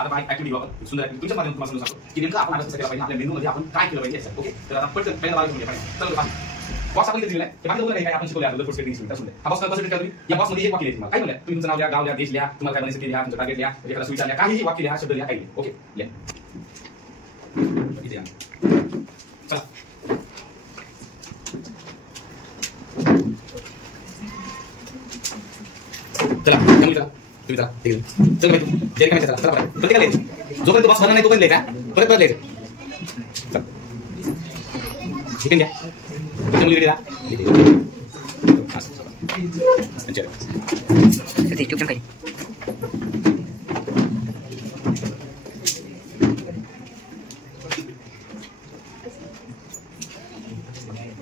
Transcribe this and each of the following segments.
आता ऍक्टिव्हिटी वापर सुंदर ऍक्टिव्हिटी तुमच्या माध्यमातून तुम्हाला सांगतो की नेमकं आपण अभ्यास केला पाहिजे, आपल्या मेनूमध्ये आपण काय केलं पाहिजे याचं. ओके, तर आता पटकन पहिला भाग घेऊया. चला बॉक्स आपण दिलेला आहे. बाकी दोन काय आपण शिकवले आहे फूड सेटिंग्स सुद्धा सुंदर. हा बॉक्स कसं करा तुम्ही, या बॉक्स मध्ये एक वाक्य लिहा. तुम्हाला काय म्हणलं, तुम्ही तुमचं नाव लिहा, गाव लिहा, देश लिहा, तुम्हाला काय बनायचं ते लिहा, तुमचं टार्गेट लिहा, एखादा सुविचार लिहा, काहीही वाक्य लिहा, शब्द लिहा, काही लिहा. ओके, लिहा. इथे या. चला चला तुम्ही चला ठीक आहे. चल भाई जे काय चला चला प्रत्येकाला लिहायचं. जोपर्यंत बॉक्स बनणार नाही तोपर्यंत लिहायचा, परत लिहायचं. चल ठीक आहे घ्या. तुम्ही मुली लिहा. अच्छा ते ट्यूब काय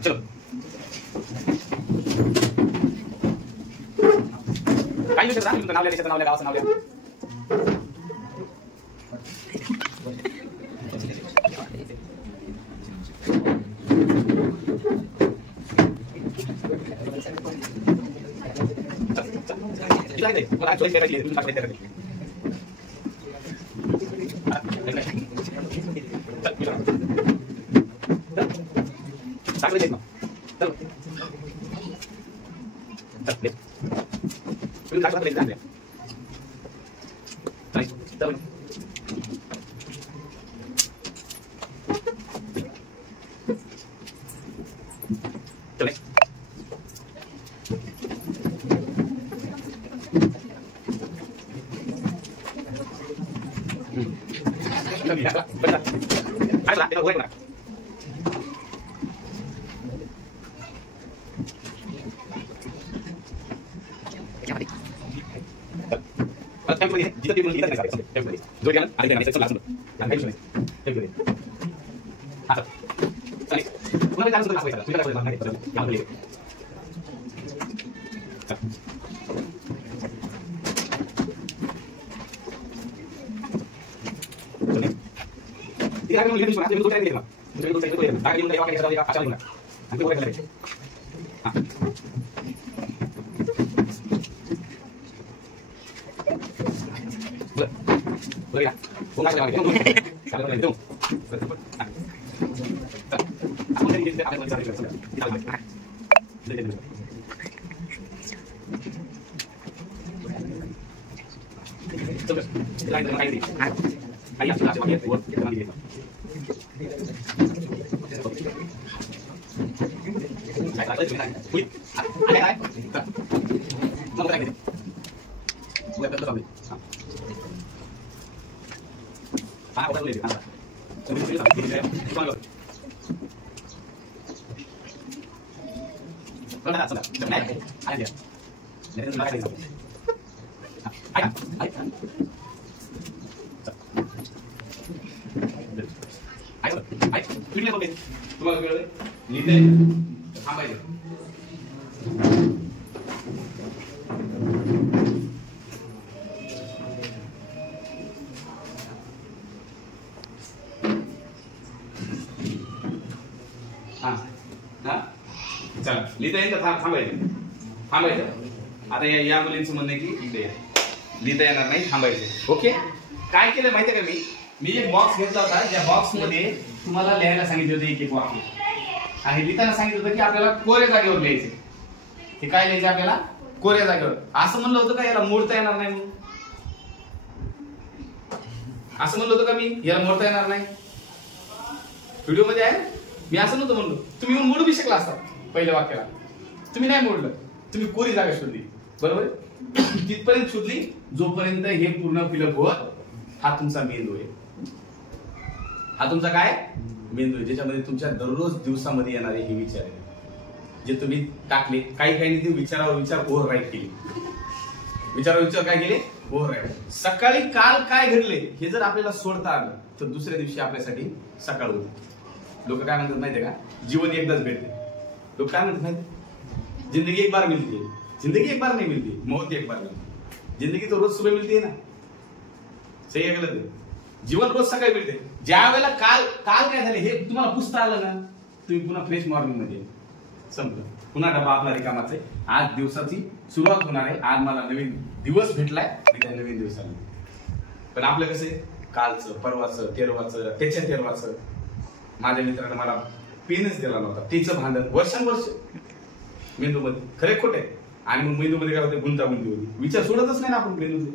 चलो काय लिहू शकता तुम्ही, नाव लिहा, देशाचं नाव लिहा, गावाचं नाव लिहा. मला चॉईस करायची तुम्ही टाकले करायचे. टाकले ना चल चल तुम्ही टाकले टाकले चल चल चला लिहिता येईल का, थांबायचं थांबायचं. आता या मुलींचं म्हणणं आहे की इथे लिहिता येणार नाही, थांबायचं. ओके, काय केलं माहितीये का, मी एक बॉक्स घेतला होता, ज्या बॉक्स मध्ये तुम्हाला लिहायला सांगितले होते एक एक वाक्य आणि लिहिताना सांगितलं होतं की आपल्याला कोऱ्या जागेवर लिहायचे. हे काय लिहायचे आपल्याला, कोऱ्या जागेवर. असं म्हणलं होतं का याला मोडता येणार नाही म्हणून, असं म्हणलं होतं का मी याला मोडता येणार नाही, व्हिडिओ मध्ये आहे. मी असं नव्हतं म्हणलो, तुम्ही येऊन मोडू बी शकला असता. पहिल्या वाक्याला तुम्ही नाही मोडलं, तुम्ही कोरी जागा शोधली, बरोबर. तिथपर्यंत शोधली जोपर्यंत हे पूर्ण फिलअप होत. हा तुमचा मेंदू आहे, हा तुमचा काय मेंदू आहे, ज्याच्यामध्ये तुमच्या दररोज दिवसामध्ये येणारे हे विचार आहे जे तुम्ही टाकले. काही ते विचारावर विचार ओव्हर राईट केले, विचारावर विचार काय केले, ओव्हर राईट. सकाळी काल काय घडले हे जर आपल्याला सोडता आलं तर दुसऱ्या दिवशी आपल्यासाठी सकाळ होती. लोक काय म्हणतात माहितीये का, जीवन एकदाच भेटते. लोक काय म्हणतात माहिती, जिंदगी एक बार मिलती है. जिंदगी एक बार नहीं मिलती, मौत एक बार मिलती. जिंदगी तो रोज सुबह मिलती है ना, सही आहे गलत आहे. जीवन रोज सकाळी मिळते. ज्या वेळेला काल काय झाले हे तुम्हाला पुसता आलं ना, तुम्ही पुन्हा फ्रेश मॉर्निंग मध्ये संपलं. पुन्हा डबा आपला रिकामाच आहे. आज दिवसाची सुरुवात होणार आहे. आज मला नवीन दिवस भेटलाय आणि त्या नवीन दिवसाला पण आपलं कसं आहे, कालचं, परवाचं, तेरवाचं, त्याच्या तेरवाचं. माझ्या मित्राने मला पेनच दिला नव्हता, तिचं भांडण वर्षानुवर्ष मेंदूमध्ये, खरे खोटे. आणि मग मेंदूमध्ये काय होते, गुंतागुंती होती, विचार सोडतच नाही ना आपण मेंदूचे.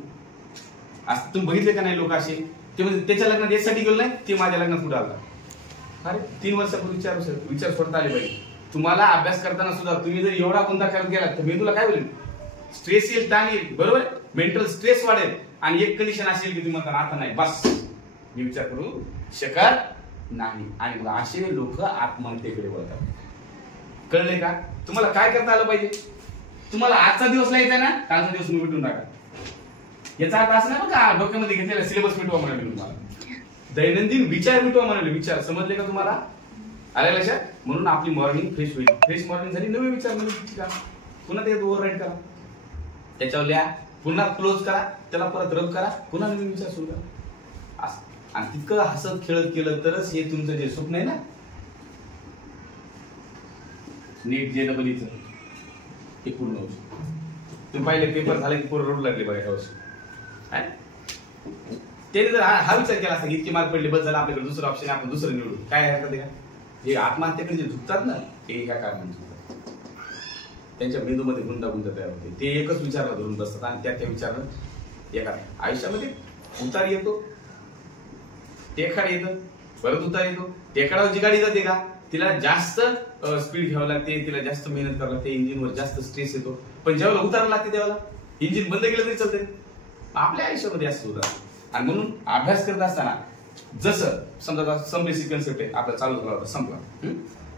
असं तुम्ही बघितले का नाही लोक असे, ते म्हणजे त्याच्या लग्नात यासाठी गेलो नाही, ते माझ्या लग्नात कुठं आला. अरे 3 वर्षापूर्वी विचार सोडता आले पाहिजे. तुम्हाला अभ्यास करताना सुद्धा तुम्ही जर एवढा गुंता करत गेला तर मेंदूला काय होईल, स्ट्रेस येईल, ताण येईल, बरोबर. मेंटल स्ट्रेस वाढेल आणि एक कंडिशन असेल की तुम्ही म्हणता आता नाही, बस मी विचार करू शकत नाही. आणि मग असे लोक आत्महत्येकडे वळतात. कळले का? तुम्हाला काय करता आलं पाहिजे? तुम्हाला आजचा दिवस लिहायचा ना, कालचा दिवस तुम्ही मिटून टाका. याचा अर्थ असं नाही का डोक्यामध्ये घेतलेला सिलेबस मिटवा म्हणाले तुम्हाला, दैनंदिन विचार मिटवा म्हणाले. विचार समजले का तुम्हाला? आले लक्षात? म्हणून आपली मॉर्निंग फ्रेश होईल. फ्रेश मॉर्निंग झाली, नवे विचार म्हणजे का पुन्हा ते ओव्हर राईट करा, त्याच्यावर लिहा, पुन्हा क्लोज करा, त्याला परत रब करा, पुन्हा नवीन विचार सुरू करा. आणि तितकं हसत खेळत केलं तरच हे तुमचं जे स्वप्न आहे ना, नीट JEE ते पूर्ण होऊ शकतं. तुम्ही पाहिले पेपर झाले की पूर्ण रडू लागले बघा वर्षी. त्याने जर हा विचार केला असता की इतके मार्क पडले, बस झाला, आपल्याकडे दुसरं ऑप्शन आहे, आपण दुसरं निवडू, काय हरकत आहे का? हे आत्महत्येकडे जे झुकतात ना, ते एका कारणाने झुकतात. त्यांच्या मेंदूमध्ये गुंतागुंत तयार होते, ते एकच विचाराला धरून बसतात आणि त्या विचारानं एका आयुष्यामध्ये उतार येतो, टेकाड येतं, परत उतार येतो. टेकाडावर जी गाडी जाते का, तिला जास्त स्पीड घ्यावं लागते, तिला जास्त मेहनत करावं लागते, इंजिनवर जास्त स्ट्रेस येतो. पण जेव्हा उतारायला लागते तेव्हा इंजिन बंद केलं तरी चालते. आपल्या आयुष्यामध्ये असं होतं. आणि म्हणून अभ्यास करत असताना जसं समजा सम बेसिक कन्सेप्ट आहे आपला चालू झाला होता,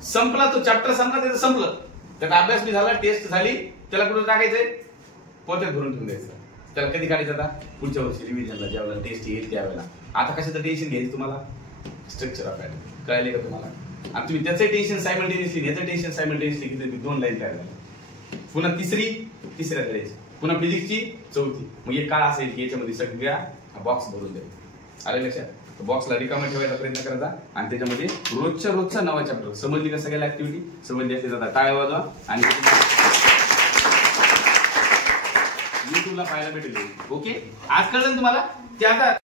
संपला तो चॅप्टर संपला, त्याचं संपलं, त्याचा अभ्यास बी झाला, टेस्ट झाली, त्याला कुठं टाकायचंय, पोत्यात भरून ठेवून द्यायचं. त्याला कधी काढायचं आता, पुढच्या वर्षी रिव्हिजनला, ज्यावेळेला टेस्ट येईल त्यावेळेला. आता कशाचं टेन्शन घ्यायचं तुम्हाला, स्ट्रक्चर ऑफ पॅटर्न कळले का तुम्हाला? आणि तुम्ही त्याचं टेन्शन सायमल्टेनियसली, याचं टेन्शन सायमल्टेनियसली किती 2 लाईन तयार झाल्या. पुन्हा तिसऱ्या करायची, पुन्हा फिजिक्सची 4थी. मग एक काळ असेल की याच्यामध्ये सगळ्या बॉक्स भरून द्यायचे. आले लक्षात? बॉक्सला रिकामा ठेवायचा प्रयत्न करायचा आणि त्याच्यामध्ये रोजचा नवा चॅप्टर. समजली का सगळ्या ऍक्टिव्हिटी? समजली असते जाता टाळ्या वाजवा आणि युट्यूबला पाहायला भेटेल. ओके, आज कळलं तुम्हाला? ते आता